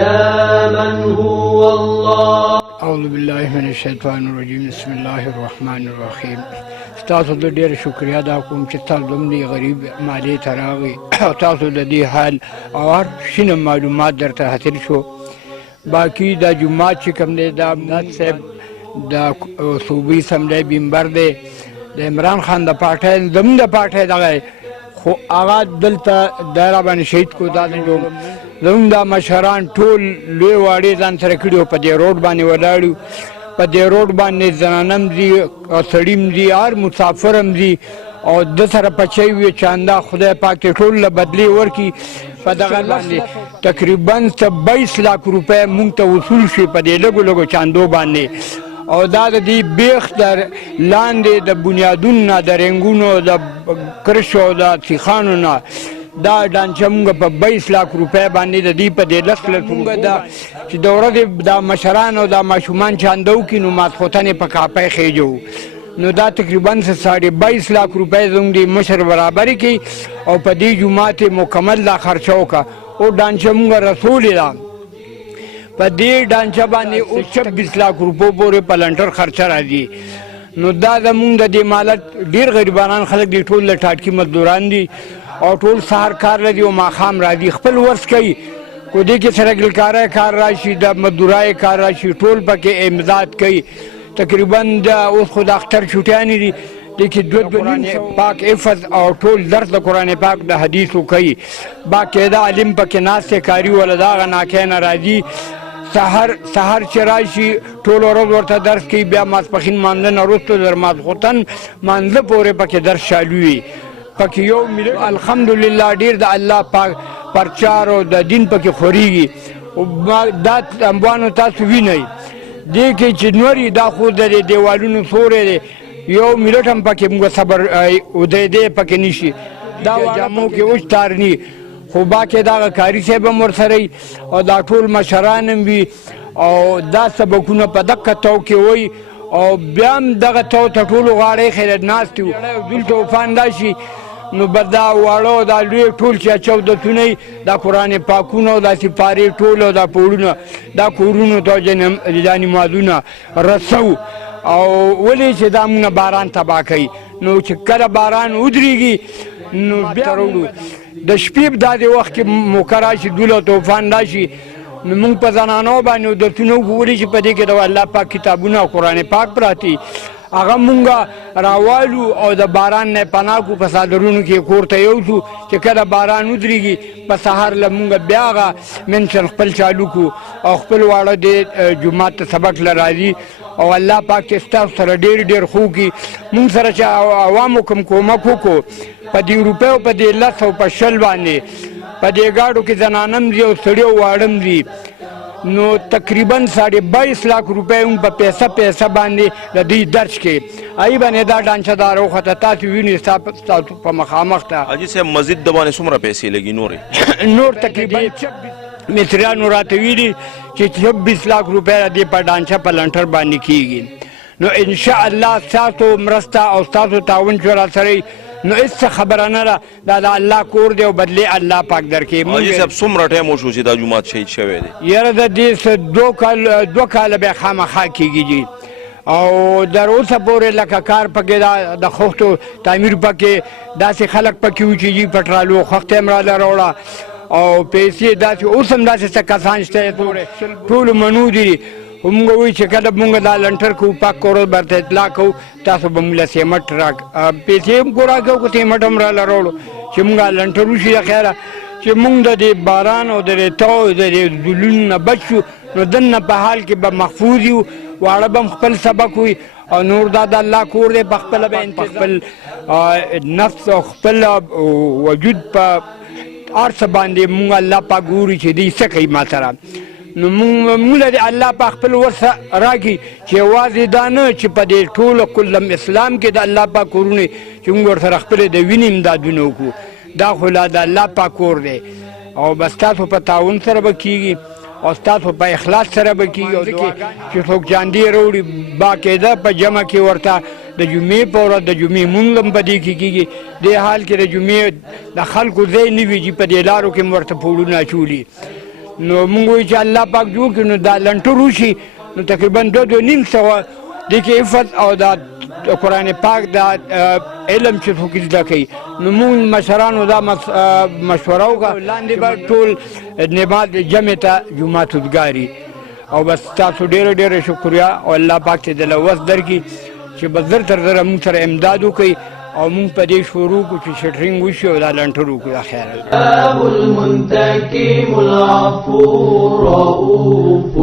من هو الله. اعوذ بالله من الشیطان الرجیم. بسم الله الرحمن الرحیم. تاسو د ډیر شکریا دا کوم چې تاسو دومره غریب مالی تراغي تاسو د دې حال او هر شنه معلومات درته حاصل شو. باقی دا جمعه چې کوم دی دا امنات صاحب دا صوبې سملای بمبر دی د عمران خان د پارټۍ زموږ د پارټۍ دغه خو هغه دلته دایره باندې شهید کو دا جو زموږ دا مشران ټول لوی واړې ځان سره کړي په دې روډ باندې ولاړو. په دې روډ باندې زنانم ځي سړیم ځي هر مسافرم ځي او د سره پچی وي چاندا خدای پاک ته ټول له بدلی ورکي. په دغه باندې تقریبا 22 لک روپۍ مونږ ته وصول شي په دې لږو لږو چاندو باندې. او دا د دې بیخ در لاندې د بنیادونو نه د رنګونو د کرشو د سیخانو نه دا ډانچه مونږ په 22 لک روپۍ باندې د دې په دې 10 لک روپۍ دا چې د ورځې دا مشران او دا ماشومان چاندو کې نو ماسخوتنې په کاپۍ خېجو نو دا تقریبا 22 لک روپۍ زموږ د مشر برابرې کې او په دې جومات مکمل دا خرچه وکړه. او ډانچه مونږ رسولې ده په دې ډانچه باندې 26 لک روپو پورې پلنټر خرچه راځي. نو دا زموږ د دې مالت ډېر غریبانان خلک دي ټول له ټاټکي مزدوران دي او ټول سهار کار لري او ماښام راځي خپل ورس کوي. کو دې کې سرګلکاری کار راشي د مزدورای کار راشي ټول پکې امداد کوي. تقریبا د اوس خو د اختر چوټیانې دي دې کې قرآن پاک حفظ او ټول درس د قرآن پاک د حدیثو کوي. باقاعده عالم پکې ناست کاري ولا د هغه ناکۍ نه راځي. سحر چې راشي ټول ورځ ورته درس کوي. بیا ماسپښین مانځه نه وروسته تر ماسخوتن مانځه پورې پکې درس چالو وي. پکې یو ملت الحمدلله ډېر د الله پاک پرچار او د دین پکې خورېږي. دا امبوانو تاسو وینئ دې کې چې نورې دا خو د دیوالونو سوری دی یو ملت هم پکې موږ صبر ودرېدی پکې نشي. دا جامو کې اوچ تارني خو باقي دغه کاري صاحب هم ورسره او دا ټول مشران هم وي او دا سبقونه په دقه تو کې وایي او بیا هم دغه تو ته ټولو غاړې خیرت ناست وي دلته وفان دا شي نو به دا واړه دا لوی ټول چې چودتونه دا قرآن پاکونه او دا سپارې ټول او دا پوړونه دا کورونو ته دا نمازونه رسو. او ولې چې دا مونږ باران تباه کوي نو چې کله باران ودرېږي نو بیا وروړو د شپې دا د وخت کې موقع راشي دوله طوفان راشي نو موږ په زنانو باندې عدتونه وګوري چې په دې کې د الله پاک کتابونه او قرآن پاک پراته هغه مونږ راوالو او د باران نه پناه کو په صادرونو کې کور ته یوسو چې کله باران ودرېږي په سهار له مونږ بیا هغه منشن خپل چالو کو او خپل واړه د جومات ته سبق له راځي. او الله پاک چې ستاسو سره ډېر ډېر خو کي مونږ سره چې عوامو کوم کومک وکړو په دې روپیو په دې 10 او په 20 باندې په دې ګاډو کې زنانم دي او سړي او واړم دي نو تقریبا 22 لک روپۍ هم په پیسه باندې د دوی درج کې ای باندې دا ډانچه دار وخته تاسو وینئ ستاسو په مخامخ ته حاجي صاحب مسجد د باندې څومره پیسې لګي نور تقریبا متریانو راته ویلي چې 26 لک روپۍ د دې په ډانچه په لنټر باندې کیږي. نو انشاءالله ستاسو مرسته او ستاسو تعاون چې راسره نو هېڅ خبره نه ده دا د الله کور دی او بدلې الله پاک درکوي. حاجي صاحب څومره ټایم وشو چې دا جومات شهید شوی دی؟ یاره د دې 2 کاله بیا خامخا کېږي او در اوسه پورې لکه کار پکې د خښتو تعمیر پکې داسې خلک پکې وي چې جي پټرالو خښت هم راله راوړه او پیسې داسې اوس هم داسې څه کسان شته ټولو منو دي. موږ وایو چې کله موږ دا لنټر کوو پاک کورو برته اطلاع کوو تاسو به موږ له سیمټ پیسې هم کو راکوو که سیمټ هم راله راوړو چې موږ لنټر وشي د خیره چې موږ د دې باران او د دې تو د دې دلونو نه بچ شو نو دننه په حال کې به محفوظ یو واړه به هم خپل سبق وي او نور دا د الله کور دی په خپله به خپل نفس او خپل وجود په هر څه باندې موږ الله پاک ګوري چې دوی څه کوي ما سره. نو موږ له الله پاک خپل ورسه راکړي چې یوازې دا نه چې په دې ټولو کلم اسلام کې د الله پاک کورونه چې موږ ورسره خپلې د وینې امدادونه وکړو دا خو لا د الله پاک کور دی او بس تاسو په تعاون سره به کېږي او ستاسو په اخلاص سره به کېږي او چې څوک جاندې راوړي باقاعده په جمع کې ورته د جمعې په ورځ د جمعې مونځ هم په دې کې کېږي. دې حال کې د جمعې د خلکو ځای نه وي چې په دې لارو کې ورته پوړونه اچولي نو موږ وایو چې الله پاک جوړ کړي نو دا لنټر وشي نو تقریبا 2.5 د کې حفظ او دا قرآن پاک دا علم چې څوک زده کوي نو موږ مشرانو دا مشوره وکړه لاندې به ټول نماز جمع ته جومات ودګاري او بس تاسو ډېره ډېره شکریا او الله پاک چې دله وس درکړي چې به زر تر زره موږ سره امداد وکړي او موږ په دې شروع کړو چې شټرینګ وشي او دا لنټر وکړو خیر المنتقم العفو رؤوف